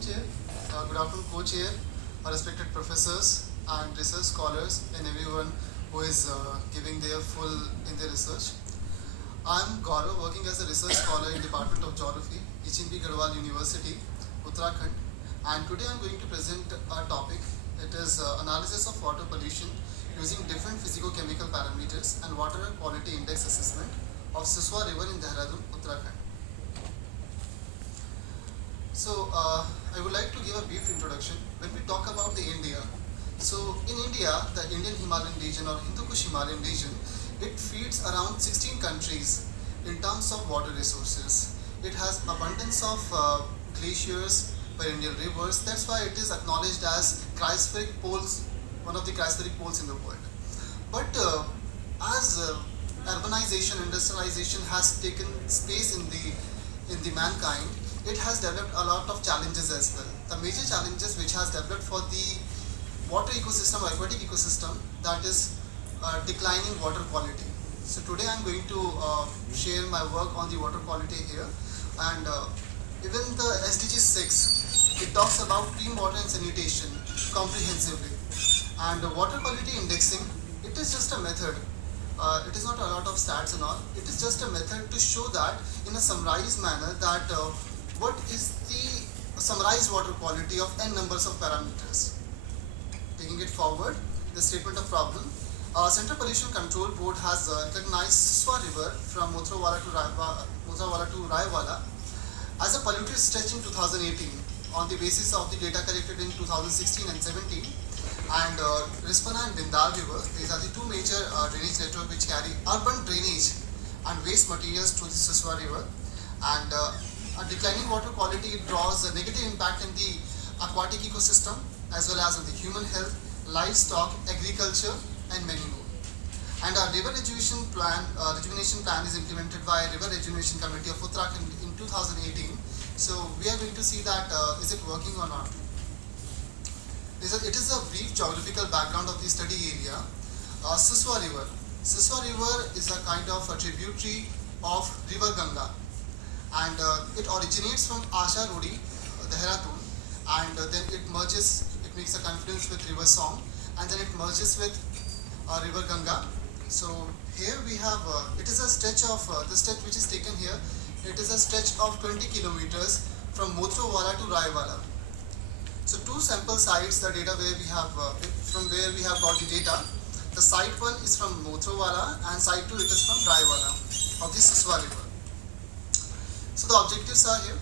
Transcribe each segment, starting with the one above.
afternoon, Chair. Good afternoon, Co-Chair, our respected professors and research scholars, and everyone who is giving their full in their research. I'm Gaurav, working as a research scholar in Department of Geography, H.N.B. Garhwal University, Uttarakhand. And today I'm going to present a topic. It is analysis of water pollution using different physico-chemical parameters and water quality index assessment of Siswa River in Dehradun, Uttarakhand. So I would like to give a brief introduction. When we talk about the India, so in India, the Indian Himalayan region or Hindu Kush Himalayan region, it feeds around 16 countries in terms of water resources. It has abundance of glaciers, perennial rivers. That's why it is acknowledged as cryospheric poles, one of the cryospheric poles in the world. But as urbanization, industrialization has taken space in the mankind, it has developed a lot of challenges as well. The major challenges which has developed for the water ecosystem or aquatic ecosystem, that is declining water quality. So today I'm going to share my work on the water quality here, and even the SDG 6, it talks about clean water and sanitation comprehensively. And water quality indexing, it is just a method. It is not a lot of stats and all. It is just a method to show that in a summarized manner that what is the summarized water quality of n numbers of parameters. Taking it forward, the statement of problem. Central Pollution Control Board has recognized Siswa River from Mothrawala to Raiwala as a polluted stretch in 2018 on the basis of the data collected in 2016 and 17. And Rispana and Bindar River, these are the two major drainage networks which carry urban drainage and waste materials to the Siswa River. And a declining water quality draws a negative impact in the aquatic ecosystem as well as on the human health, livestock, agriculture, and many more. And our river rejuvenation plan is implemented by River Rejuvenation Committee of Uttarakhand in 2018. So we are going to see that is it working or not. It is a brief geographical background of the study area. Siswa River. Siswa River is a kind of a tributary of River Ganga, and it originates from Asha Rodi, Dehradun, and then it makes a confluence with River Song, and then it merges with River Ganga. So here we have, it is a stretch of, the stretch which is taken here, it is a stretch of 20 kilometers from Mothrawala to Raiwala. So two sample sites, the data where we have, from where we have got the data. The site 1 is from Mothrawala and site 2 it is from Raiwala of the Siswa River. So the objectives are here.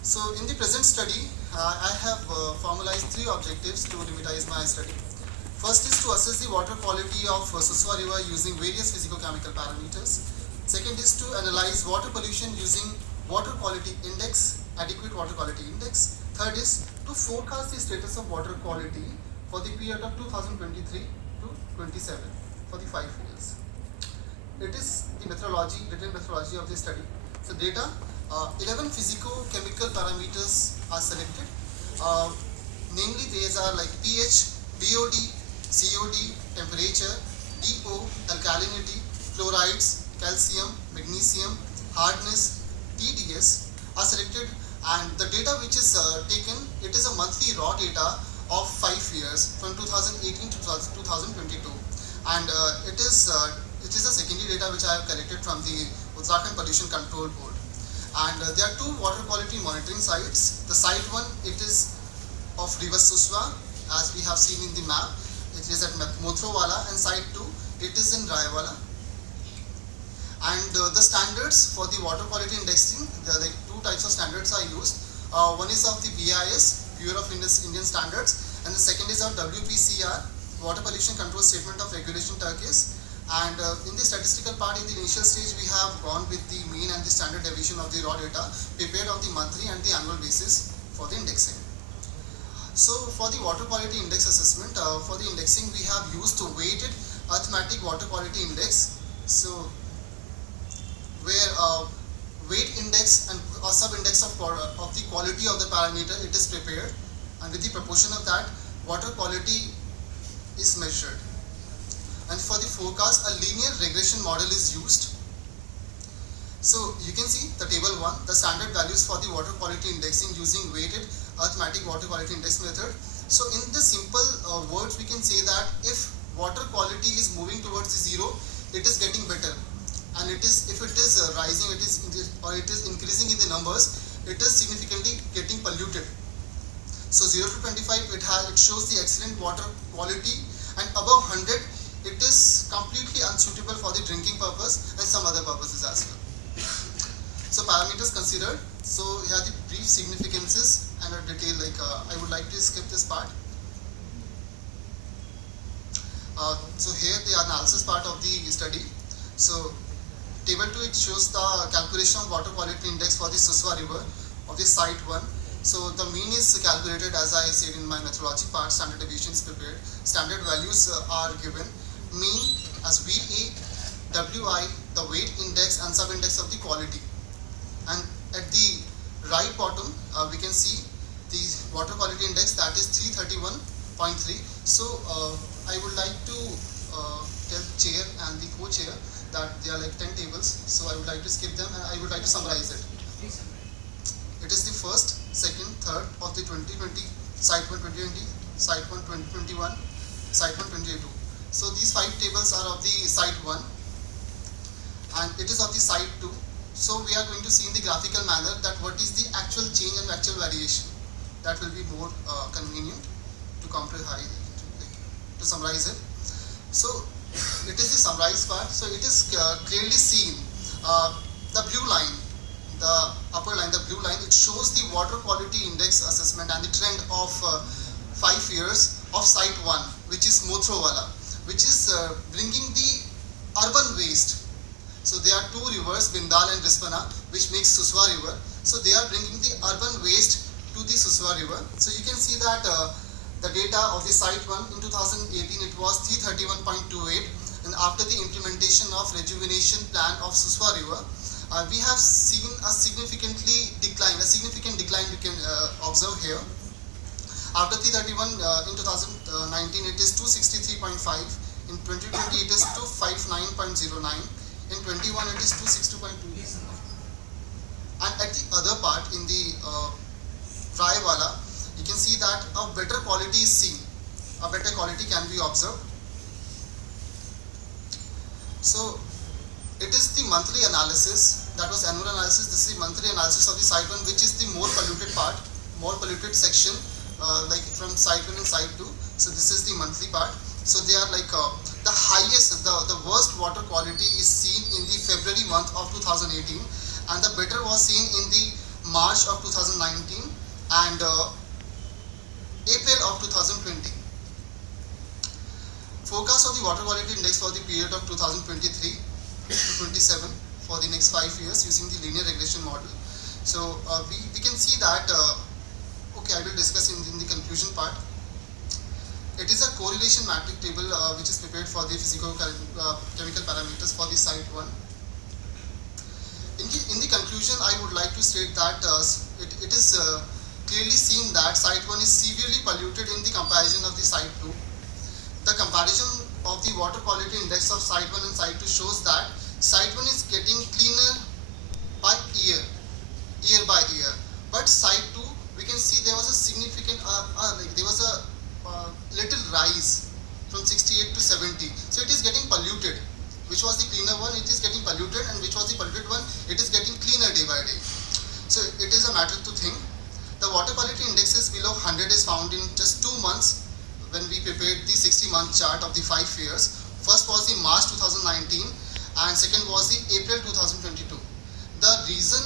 So in the present study, I have formalized 3 objectives to limitize my study. First is to assess the water quality of Siswa River using various physico-chemical parameters. Second is to analyze water pollution using water quality index, adequate water quality index. Third is to forecast the status of water quality for the period of 2023 to 27 for the 5 years. It is the methodology, written methodology of the study. So data, 11 physico-chemical parameters are selected. Namely, these are like pH, BOD, COD, temperature, DO, alkalinity, chlorides, calcium, magnesium, hardness, TDS are selected, and the data which is taken, it is a monthly raw data of 5 years from 2018 to 2022, and it is a secondary data which I have collected from the Uttarakhand Pollution Control Board. And there are 2 water quality monitoring sites. The site 1, it is of River Siswa, as we have seen in the map. It is at Mothrawala, and site 2, it is in Raiwala. And the standards for the water quality indexing, there are like 2 types of standards are used. One is of the BIS, Bureau of Indian Standards, and the second is of WPCR, Water Pollution Control Statement of Regulation Turkish. And in the statistical part, in the initial stage, we have gone with the mean and the standard deviation of the raw data prepared on the monthly and the annual basis for the indexing. So for the water quality index assessment, for the indexing, we have used a weighted arithmetic water quality index. So where weight index and a sub-index of the quality of the parameter, it is prepared, and with the proportion of that, water quality is measured. And for the forecast, a linear regression model is used. So you can see the table 1, the standard values for the water quality indexing using weighted arithmetic water quality index method. So in the simple words, we can say that if water quality is moving towards the zero, it is getting better, and it is, if it is rising, it is increasing in the numbers, it is significantly getting polluted. So 0 to 25, it shows the excellent water quality, and above 100, it is completely unsuitable for the drinking purpose and some other purposes as well. So parameters considered. So here are the brief significances and a detail, like I would like to skip this part. So here the analysis part of the study. So table 2, it shows the calculation of water quality index for the Suswa river of the site 1. So the mean is calculated, as I said in my methodology part, standard deviation is prepared. Standard values are given. Mean as VA, WI, the weight index and sub-index of the quality. And at the right bottom, we can see the water quality index, that is 331.3. So I would like to tell chair and the co-chair that there are like 10 tables. So I would like to skip them and I would like to summarize it. It is the first, second, third of the 2020, site 1 2020, site 1 2021, site 1 2022. So these 5 tables are of the site 1 and it is of the site 2. So we are going to see in the graphical manner that what is the actual change and actual variation. That will be more convenient to comprehend, to summarize it. So it is the summarized part. So it is clearly seen, the blue line, the upper line, the blue line, it shows the water quality index assessment and the trend of 5 years of site 1, which is Mothrawala, which is bringing the urban waste. So there are 2 rivers, Bindal and Rispana, which makes Suswa river. So they are bringing the urban waste to the Suswa river. So you can see that the data of the site 1 in 2018, it was 331.28, and after the implementation of rejuvenation plan of Suswa river, we have seen a significant decline you can observe here. After 331 in 2019, it is 263.5. In 2020, it is 259.09. In 21, it is 262.2. And at the other part, in the Raiwala, you can see that a better quality is seen. A better quality can be observed. So it is the monthly analysis. That was annual analysis. This is the monthly analysis of the site 1, which is the more polluted part, more polluted section, like from site 1 and site 2. So this is the monthly part. So they are like the highest, the worst water quality is seen in the February month of 2018, and the better was seen in the March of 2019 and April of 2020. Forecast of the water quality index for the period of 2023 to 27 for the next 5 years using the linear regression model. So we can see that, okay, I will discuss in the conclusion part. It is a correlation matrix table which is prepared for the physico-chemical parameters for the site 1. In the conclusion, I would like to state that it is clearly seen that site 1 is severely polluted in the comparison of the site 2. The comparison of the water quality index of site 1 and site 2 shows that site 1 is getting cleaner by year by year. But site 2, we can see there was a significant, there was a little rise from 68 to 70. So it is getting polluted. Which was the cleaner one, it is getting polluted, and which was the polluted one, it is getting cleaner day by day. So it is a matter to think. The water quality index is below 100 is found in just 2 months when we prepared the 60-month chart of the 5 years. First was the March 2019 and second was the April 2022. The reason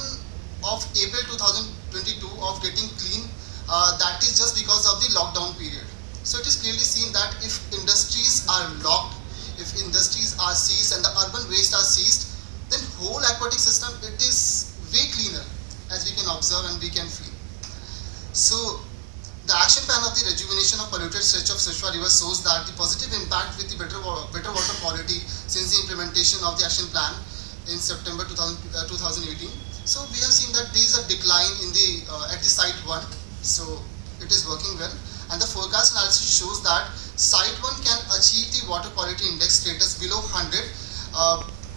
of April 2022 of getting clean, that is just because of the lockdown period. So it is clearly seen that if industries are locked, if industries are seized and the urban waste are seized, then whole aquatic system, it is way cleaner, as we can observe and we can feel. So the action plan of the rejuvenation of polluted stretch of Suswa river shows that the positive impact with the better water quality since the implementation of the action plan in September 2018. So we have seen that there is a decline in the at the site 1. So it is working well, and the forecast analysis shows that site 1 can achieve the water quality index status below 100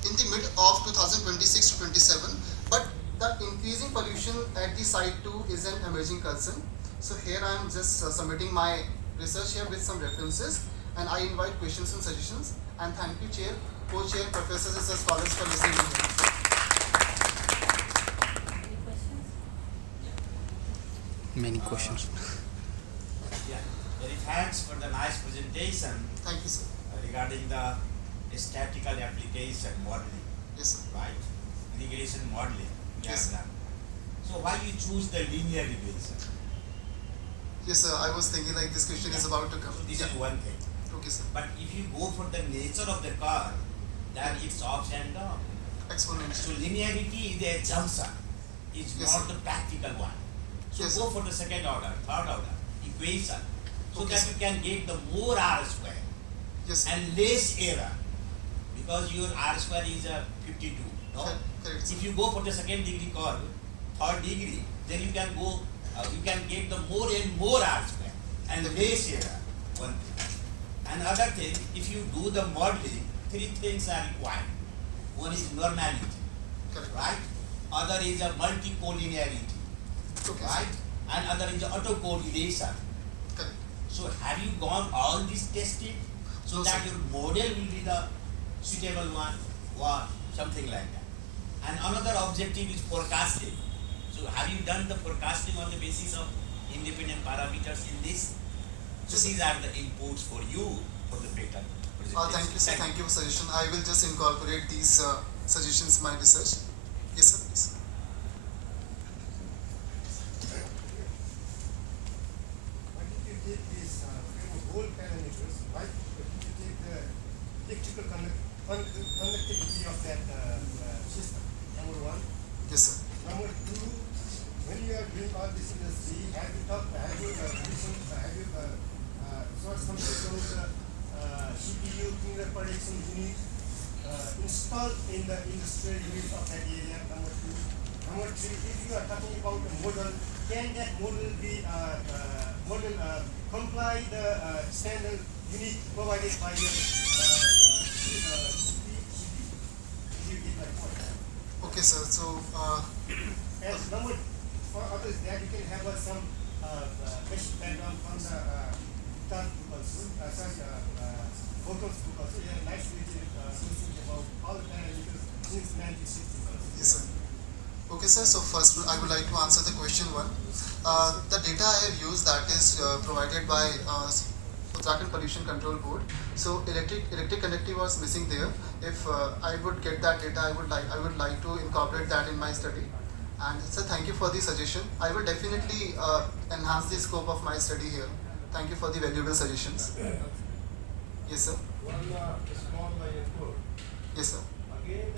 in the mid of 2026 to 27, but the increasing pollution at the site too is an emerging concern. So here I am just submitting my research here with some references, and I invite questions and suggestions. And thank you, Chair, Co-Chair, Professors and scholars for listening to me. Many questions. Yeah, very thanks for the nice presentation Thank you, sir. regarding the statistical application modeling, Yes, sir. right? Regression modeling we Yes. have done. So why you choose the linear regression? Yes, sir. I was thinking like this question is about to come. So this Yeah. is one thing. Okay, sir. But if you go for the nature of the curve, then it's ups and down. Exponential. So linearity is the assumption, it's Yes, not sir. the practical one. So Yes, go sir. for the second order, third order equation, so Okay, that sir. you can get the more R square Yes, sir. and less error, because your R square is 52. No? Correct, sir. If you go for the second degree curve, third degree, then you can go, you can get the more and more R square and less error. One thing. And other thing, if you do the modeling, three things are required. One is normality, Correct. right? Other is a multicollinearity, Okay, right? And other is autocorrelation. correct. So have you gone all this testing so No, that sir. your model will be the suitable one or something like that? And another objective is forecasting. So have you done the forecasting on the basis of independent parameters in this? So Yes, sir. these are the inputs for you for the better presentation. Thank you, sir. Thank you for suggestion. I will just incorporate these suggestions in my research. Yes, sir. Please. Why did you take these whole parameters? Why did you take the electrical conductivity of that system? Number one. Yes, sir. Number two, when you are doing all this industry, have you saw something about CPU finger prediction unit installed in the industrial units of that area? Number two. Number three, if you are talking about a model, can that model be comply the standard unit provided by your CPU? You get my point. Okay, sir. So, And number for others that you can have some basic background from the third also, such photos book also. You have nice something about all the parameters since 1960s also. yes, sir. Okay, sir. So first, I would like to answer the question one. The data I have used that is provided by Uttarakhand Pollution Control Board. So electric conductivity was missing there. If I would get that data, I would like to incorporate that in my study. And sir, thank you for the suggestion. I will definitely enhance the scope of my study here. Thank you for the valuable suggestions. Yes, sir. One small input. Yes, sir. Again,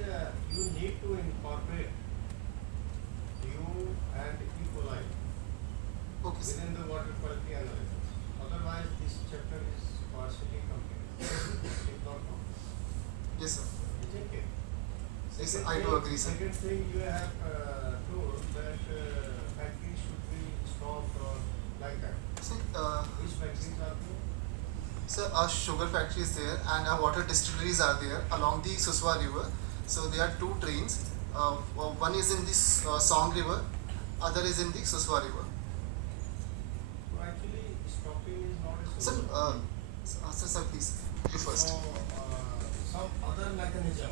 you need to incorporate you and equalize Okay, sir. within the water quality analysis. Otherwise, this chapter is for city companies. It's not complete. Yes, sir. Isn't it? Yes, sir. Second I do thing- agree, sir. Second thing, you have told that factories should be stopped or like that. See, Which factories are there? sir, a sugar factory is there and our water distilleries are there along the Suswa River. So there are two trains. One is in this Song River, other is in the Suswa River. So actually, stopping is not a Sir, solution. sir, please, you first. So, some other mechanism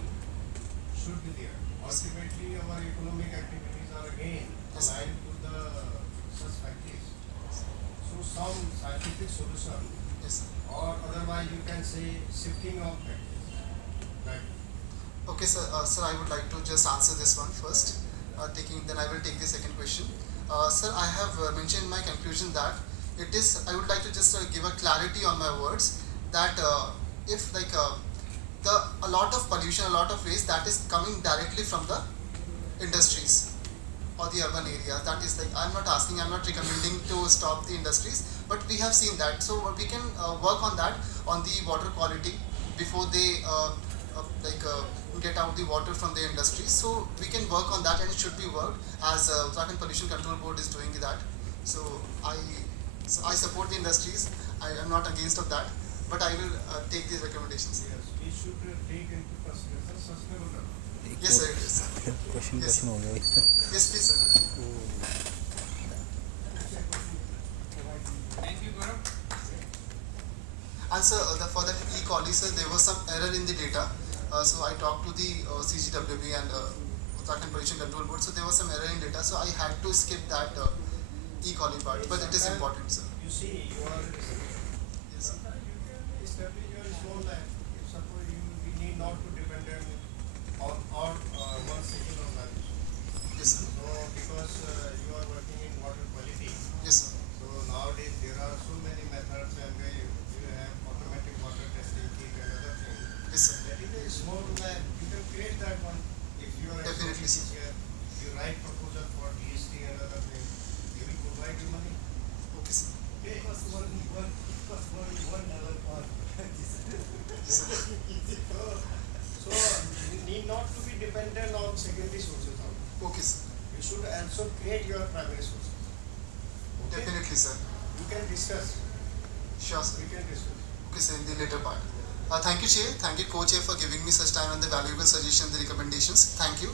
should be there. Ultimately, our economic activities are again Yes. aligned to the such factories. So, some scientific solution, Yes, sir. or otherwise you can say shifting of factories. Right. Okay, sir. Sir, I would like to just answer this one first. Then I will take the second question. Sir, I have mentioned in my conclusion that it is. I would like to just give a clarity on my words that if like a lot of pollution, a lot of waste that is coming directly from the industries or the urban areas. That is like I'm not asking, I'm not recommending to stop the industries, but we have seen that. So we can work on that on the water quality before they get out the water from the industry. So we can work on that, and it should be worked as Uttarakhand Pollution Control Board is doing that. So I support the industries. I am not against of that, but I will take these recommendations. Yes, we should take into consideration Yes, sir. Yes, sir. Question Yes. हो गया भाई. Yes, please, sir. And sir, for that e-collie, sir, there was some error in the data. So I talked to the CGWB and Uttarakhand Pollution Control Board. So there was some error in data. So I had to skip that e-collie part. But it is important, sir. You see, you are Yes, sir. establish your small life. If suppose you need not to depend on one single organization. Yes, sir. So because you are working in water quality, Yes, sir. so nowadays there are so many methods and you have automatic water testing kit and other things. Yes, sir. That is a small lab. You can create that one. If you are Definitely, sir. here, you write proposal for DST and other things, they will provide you money. Okay, sir. Okay. It costs $1 per. Yes, sir. So you need not to be dependent on secondary sources. Okay, sir. You should also create your primary sources. Okay? Definitely, sir. You can discuss. Sure, sir. We can discuss. Okay, sir, in the later part. Thank you, Chair. Thank you, Co-Chair, for giving me such time and the valuable suggestions, the recommendations. Thank you.